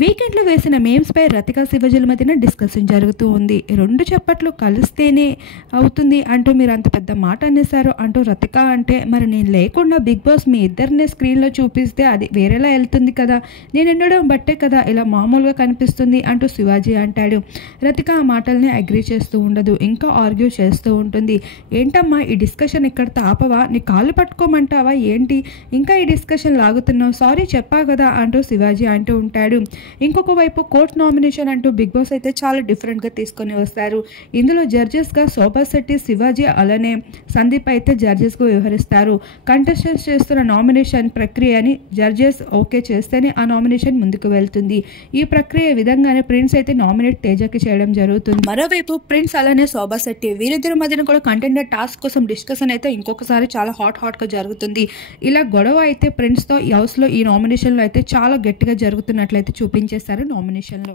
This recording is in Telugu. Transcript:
వీకెండ్లో వేసిన మేమ్స్పై రతిక శివజీల మధ్యన డిస్కషన్ జరుగుతూ ఉంది. రెండు చప్పట్లు కలిస్తేనే అవుతుంది అంటూ మీరు అంత పెద్ద మాట అనేశారు అంటూ రతిక అంటే, మరి నేను లేకుండా బిగ్ బాస్ మీ ఇద్దరినే స్క్రీన్లో చూపిస్తే అది వేరేలా వెళ్తుంది కదా, నేను ఉండడం బట్టే కదా ఇలా మామూలుగా కనిపిస్తుంది అంటూ శివాజీ అంటాడు. రతిక ఆ మాటల్ని అగ్రీ చేస్తూ ఉండదు, ఇంకా ఆర్గ్యూ చేస్తూ ఉంటుంది. ఏంటమ్మా ఈ డిస్కషన్ ఇక్కడితో ఆపవా, నీ కాళ్ళు పట్టుకోమంటావా ఏంటి, ఇంకా ఈ డిస్కషన్ లాగుతున్నావు, సారీ చెప్పా కదా అంటూ శివాజీ అంటూ ఉంటాడు. ఇంకొక వైపు కోర్ట్ నామినేషన్ అంటూ బిగ్ బాస్ అయితే చాలా డిఫరెంట్గా తీసుకొని వస్తారు. ఇందులో జడ్జెస్గా శోభా శెట్టి, శివాజీ అలానే సందీప్ అయితే జడ్జెస్గా వ్యవహరిస్తారు. కంటెస్టెంట్స్ చేస్తున్న నామినేషన్ ప్రక్రియని జడ్జెస్ ఓకే చేస్తేనే ఆ నామినేషన్ ముందుకు వెళ్తుంది. ఈ ప్రక్రియ విధంగానే ప్రిన్స్ అయితే నామినేట్ తేజకి చేయడం జరుగుతుంది. మరోవైపు ప్రిన్స్ అలానే శోభా శెట్టి వీరిద్దరి మధ్యన కూడా కంటెండర్ టాస్క్ కోసం డిస్కషన్ అయితే ఇంకొకసారి చాలా హాట్గా జరుగుతుంది. ఇలా గొడవ అయితే ప్రిన్స్తో ఈ హౌస్లో ఈ నామినేషన్లో అయితే చాలా గట్టిగా జరుగుతున్నట్లయితే చూపించేస్తారు నామినేషన్లో.